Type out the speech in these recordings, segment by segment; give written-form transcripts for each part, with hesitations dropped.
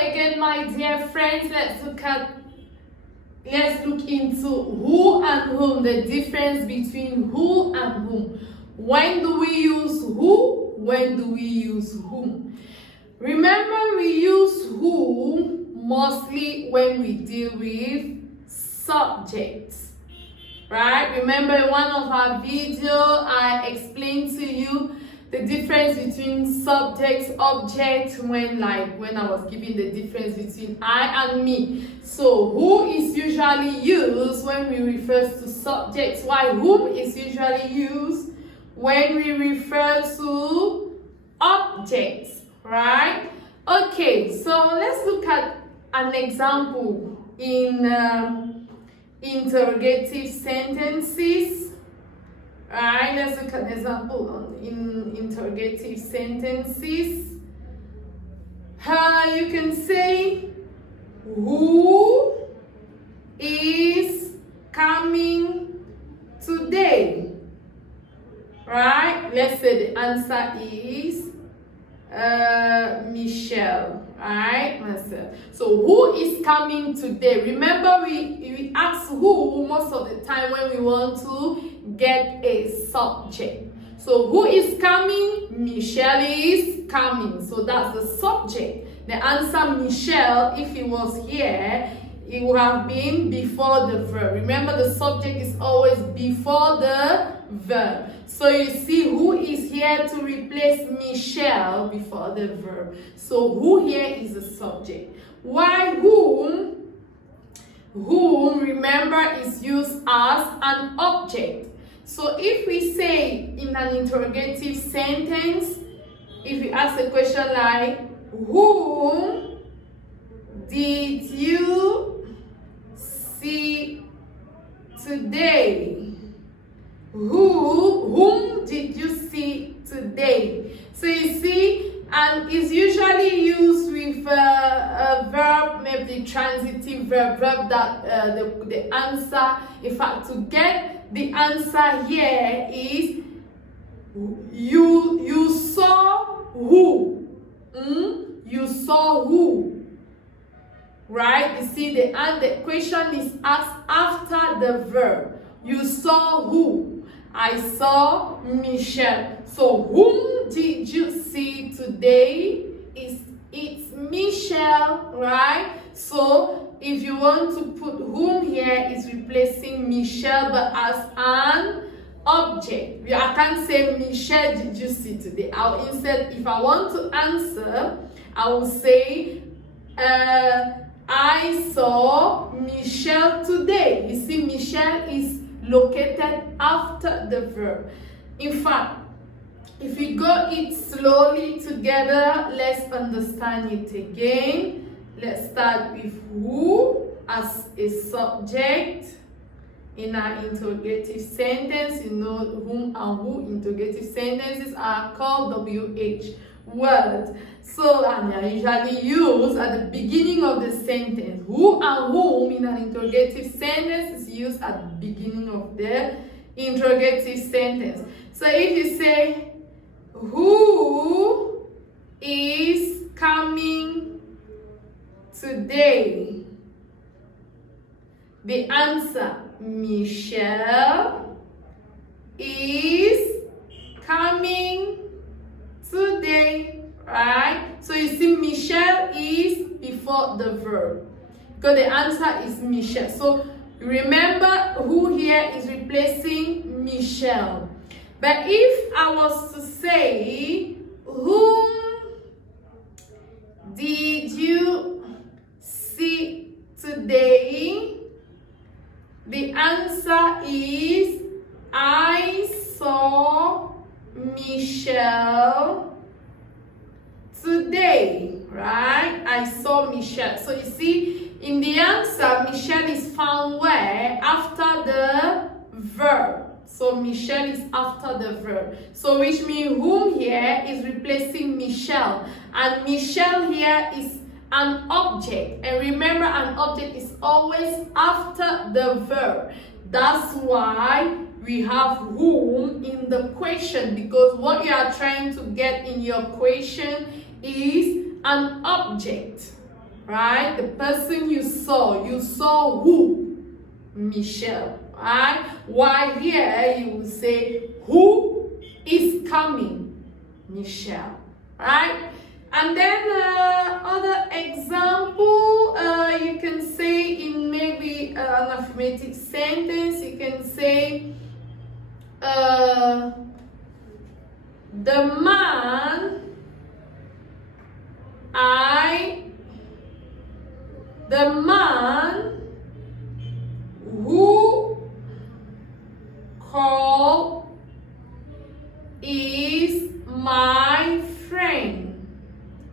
again, my dear friends, let's look into who and whom, the difference between who and whom. When do we use who? When do we use whom? Remember, we use who mostly when we deal with subjects, right? Remember in one of our videos, I explained to you the difference between subject, object, when I was giving the difference between I and me. So who is usually used when we refer to subjects, while whom is usually used when we refer to objects, right? Okay, so let's look at an example in interrogative sentences. Alright, let's look at an example in interrogative sentences. You can say, who is coming today? Right? Let's say the answer is Michelle. Right? Myself. So who is coming today? Remember, we ask who most of the time when we want to get a subject. So who is coming? Michelle is coming. So that's the subject. The answer Michelle, if it was here, it would have been before the verb. Remember, the subject is always before the verb. So you see, who is here to replace Michelle before the verb. So who here is the subject. Why whom? Whom, remember, is used as an object. So if we say in an interrogative sentence, if we ask a question like, whom did you see today? Whom did you see today? So you see, and it's usually used with a verb, maybe transitive verb that the answer, in fact, to get the answer here is you saw who? You saw who? Right? You see, the question is asked after the verb. You saw who? I saw Michelle. So whom did you see today? It's Michelle, right? So if you want to put whom here, is replacing Michelle but as an object. I can't say Michelle did you see today. I'll instead, if I want to answer, I will say I saw Michelle today. You see, Michelle is located after the verb. In fact, if we go it slowly together, let's understand it again. Let's start with who as a subject in our interrogative sentence. You know, whom and who interrogative sentences are called WH words. So, and they are usually used at the beginning of the sentence. Who and whom in an interrogative sentence is used at the beginning of the interrogative sentence. So if you say, who is coming today? The answer, Michelle is coming today, right? So you see, Michelle is before the verb because the answer is Michelle. So remember, who here is replacing Michelle. But if I was to say, whom did you see today? The answer is I saw Michelle today, right? I saw Michelle. So you see, in the answer, Michelle is found where? After the verb. So Michelle is after the verb. So which means whom here is replacing Michelle. And Michelle here is an object. And remember, an object is always after the verb. That's why we have whom in the question, because what you are trying to get in your question is an object. right? The person you saw who? Michelle, right? While here you will say, who is coming? Michelle, right? And then other example, you can say in maybe an affirmative sentence, you can say, the man who called is my friend.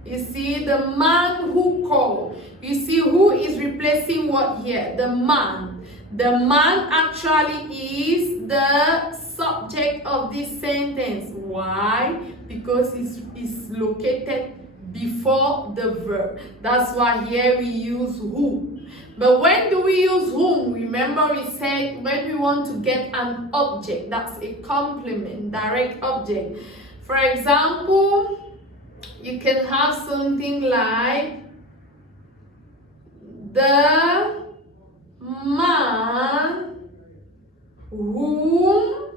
You see, the man who called. You see, who is replacing what here? The man. The man actually is the subject of this sentence. Why? Because it's located before the verb. That's why here we use who. But when do we use whom? Remember we said when we want to get an object, that's a complement, direct object. For example, you can have something like the man whom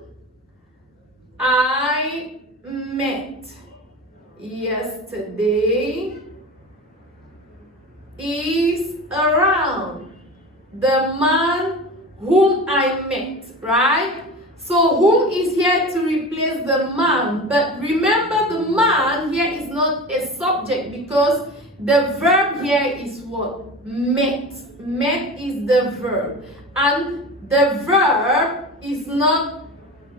I met yesterday is around. The man whom I met, right? So whom is here to replace the man, but remember the man here is not a subject because the verb here is what? Met. Met is the verb, and the verb is not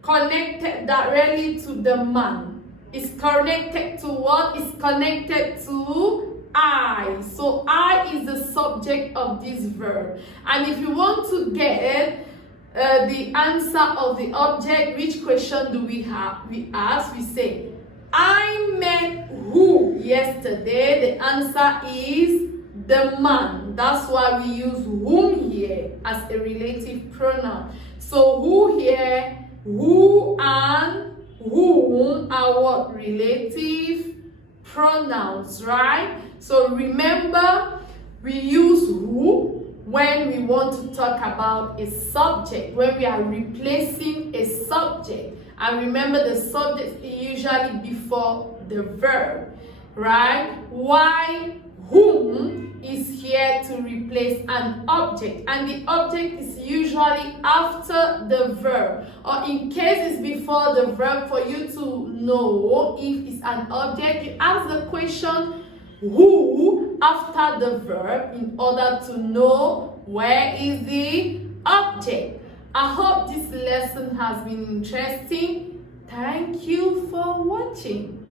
connected directly to the man. It's connected to what? It's connected to I. So I is the subject of this verb. And if you want to get the answer of the object, which question do we have? We ask, we say, I met who yesterday? The answer is the man. That's why we use whom here as a relative pronoun. So who here, who and whom are what? Relative pronouns, right? So remember, we use who when we want to talk about a subject, when we are replacing a subject. And remember, the subject is usually before the verb, right? Why whom is here to replace an object, and the object is usually after the verb, or in case it's before the verb. For you to know if it's an object, you ask the question who after the verb in order to know where is the object. I hope this lesson has been interesting. Thank you for watching.